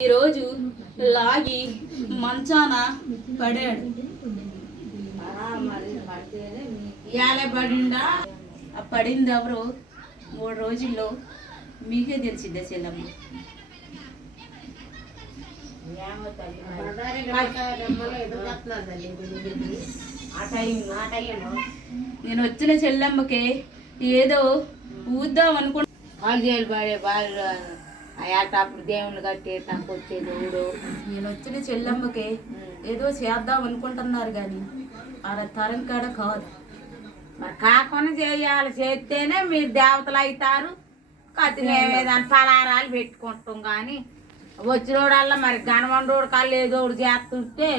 ఈరోజు లాగి మంచాన పడాడు. పడిందా ఆ పడింది ఎవరు మూడు రోజుల్లో మీకే తెలిసిందే చెల్లమ్మ? నేను వచ్చిన చెల్లమ్మకి ఏదో ఊద్దాం అనుకుంటా కాలు చేయాలి పడే బాగా అప్పుడు దేవుళ్ళు కట్టి నాకు వచ్చేది ఊడు నేను వచ్చిన చెల్లమ్మకి ఏదో చేద్దాం అనుకుంటున్నారు కానీ ఆ తరం కాడ కాదు. మరి కాకుండా చేయాలి చేస్తేనే మీరు దేవతలు అవుతారు కత్తినేదాన్ని పలారాలు పెట్టుకుంటాం కానీ వచ్చినోడల్లా మరి గనవండోడు కళ్ళు ఏదో ఒకటి చేస్తుంటే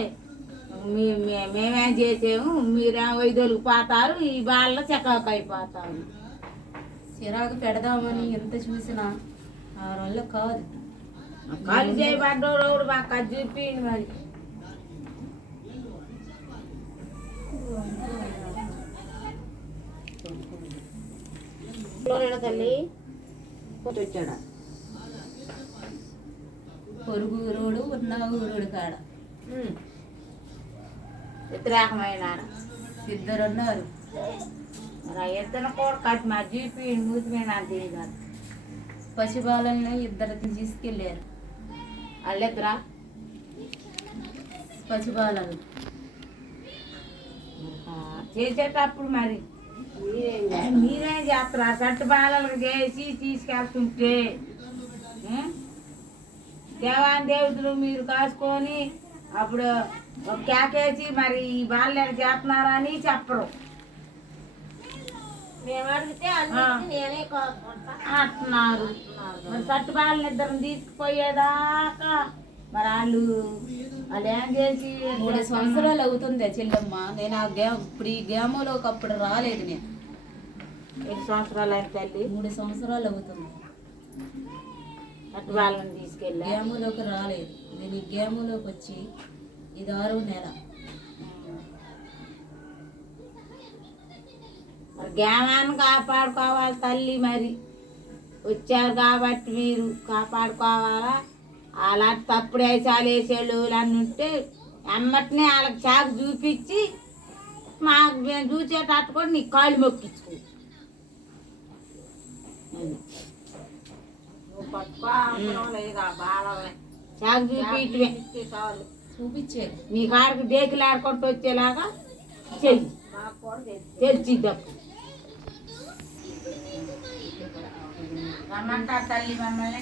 మేమేం చేసాము? మీరేం వైదొలికి పోతారు ఈ బాల్లో చెక్కకు అయిపోతారు. చిరాకు పెడదామని ఎంత చూసినా ఆ వల్ల కాదు. కళ్ళు చేయబడ్డోడు ఒకడు మాకు అది చూపింది మరి. తల్లి? వచ్చాడా? పొరుగు ఊరోడు ఉన్న ఊరోడు కాడ. వ్యతిరేకమైన ఇద్దరు ఉన్నారు ఇద్దరు కూడా కట్టి మరి చూపి మూతి మీద అంత కాదు. పసిబాలని ఇద్దరు తీసుకెళ్ళారు. వాళ్ళిద్దరా? పసిబాలను చేసేటప్పుడు మరి? మీరేం చేస్తారు? ఆ సట్టు బాలలకు చేసి తీసుకెళ్తుంటే? దేవాన్ దేవతలు మీరు కాసుకొని అప్పుడు ఒక కేకేసి మరి ఈ బాలు చేస్తున్నారని చెప్పరు. అంటున్నారు. మరి సట్టు బాలని ఇద్దరిని తీసుకుపోయేదాకా మరి వాళ్ళు వాళ్ళు ఏం చేసి మూడు సంవత్సరాలు అవుతుంది చెల్లమ్మ. నేను ఆ గేమ్ ఇప్పుడు ఈ గేమ్లోకి అప్పుడు రాలేదు నేను. ఎన్ని సంవత్సరాలు అయిన తల్లి? మూడు సంవత్సరాలు అవుతుంది. బాలను తీసుకెళ్ళా గేమ్లోకి రాలేదు. నేను ఈ గేమ్లోకి వచ్చి ఇది ఆరో నెల. మరి జ్ఞానాన్ని కాపాడుకోవాలి తల్లి మరి వచ్చారు కాబట్టి మీరు కాపాడుకోవాలా అలాంటి తప్పుడు వేసాలు వేసేళ్ళు అన్నీ ఉంటే అమ్మటినే వాళ్ళకి చాకు చూపించి మాకు మేము చూసేటట్టు కూడా నీ కాళ్ళు మొక్కించుకో అది. నువ్వు పట్టుకో అవసరం లేదు ఆ బాలల్ని. చాకు చూపించమే చూపించేది నీ కాడికి డేకిలు ఆడుకుంటూ వచ్చేలాగా చెయ్యి తెచ్చిద్దాం రమ్మంటారు తల్లి మమ్మల్ని